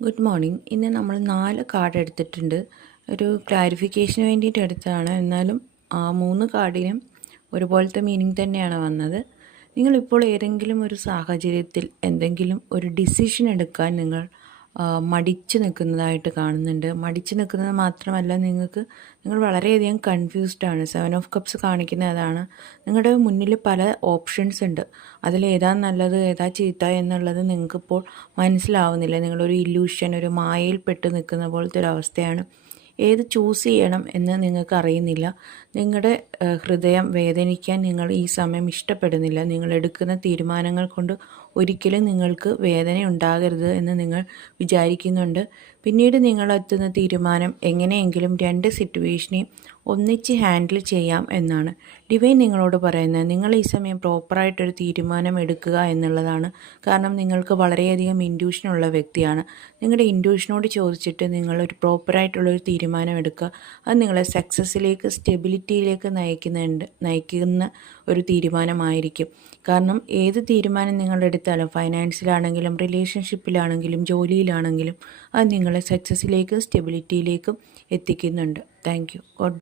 Good morning. ഇന്ന് നമ്മൾ 4 card എടുത്തിട്ടുണ്ട്. ഒരു ക്ലാരിഫിക്കേഷന് വേണ്ടിയിട്ട് എടുത്തതാണ്. എന്നാലും 3 കാർഡിനും ഒരുപോലത്തെ മീനിങ് തന്നെയാണ് വന്നത്. നിങ്ങളിപ്പോൾ ഏതെങ്കിലും ഒരു സാഹചര്യത്തിൽ എന്തെങ്കിലും ഒരു ഡിസിഷൻ എടുക്കാൻ നിങ്ങൾ മടിച്ചു നിൽക്കുന്നതായിട്ട് കാണുന്നുണ്ട്. മടിച്ചു നിൽക്കുന്നത് മാത്രമല്ല, നിങ്ങൾ വളരെയധികം കൺഫ്യൂസ്ഡ് ആണ്. 7 ഓഫ് കപ്സ് കാണിക്കുന്ന അതാണ്. നിങ്ങളുടെ മുന്നിൽ പല ഓപ്ഷൻസ് ഉണ്ട്. അതിലേതാ നല്ലത് ഏതാ ചീത്ത എന്നുള്ളത് നിങ്ങൾക്കിപ്പോൾ മനസ്സിലാവുന്നില്ല. നിങ്ങളൊരു ഇല്യൂഷൻ, ഒരു മായയിൽ പെട്ട് നിൽക്കുന്ന പോലത്തെ ഒരു അവസ്ഥയാണ്. ഏത് ചൂസ് ചെയ്യണം എന്ന് നിങ്ങൾക്ക് അറിയുന്നില്ല. നിങ്ങളുടെ ഹൃദയം വേദനിക്കാൻ നിങ്ങൾ ഈ സമയം ഇഷ്ടപ്പെടുന്നില്ല. നിങ്ങൾ എടുക്കുന്ന തീരുമാനങ്ങൾ കൊണ്ട് ഒരിക്കലും നിങ്ങൾക്ക് വേദന ഉണ്ടാകരുത് എന്ന് നിങ്ങൾ വിചാരിക്കുന്നുണ്ട്. പിന്നീട് നിങ്ങളെത്തുന്ന തീരുമാനം എങ്ങനെയെങ്കിലും 2 സിറ്റുവേഷനെയും ഒന്നിച്ച് ഹാൻഡിൽ ചെയ്യാം എന്നാണ് ഡിവൈൻ നിങ്ങളോട് പറയുന്നത്. നിങ്ങൾ ഈ സമയം പ്രോപ്പറായിട്ടൊരു തീരുമാനം എടുക്കുക എന്നുള്ളതാണ്. കാരണം നിങ്ങൾക്ക് വളരെയധികം ഇൻറ്റ്യൂഷനുള്ള വ്യക്തിയാണ്. നിങ്ങളുടെ ഇൻറ്റ്യൂഷനോട് ചോദിച്ചിട്ട് നിങ്ങളൊരു പ്രോപ്പറായിട്ടുള്ളൊരു തീരുമാനം എടുക്കുക. അത് നിങ്ങളെ സക്സസ്സിലേക്ക്, സ്റ്റെബിലിറ്റിയിലേക്ക് നയിക്കുന്ന ഒരു തീരുമാനമായിരിക്കും. കാരണം ഏത് തീരുമാനം നിങ്ങളെടുത്താലും, ഫൈനാൻസിലാണെങ്കിലും റിലേഷൻഷിപ്പിലാണെങ്കിലും ജോലിയിലാണെങ്കിലും, അത് നിങ്ങളെ സക്സസ്സിലേക്കും സ്റ്റെബിലിറ്റിയിലേക്കും എത്തിക്കുന്നുണ്ട്. Thank you.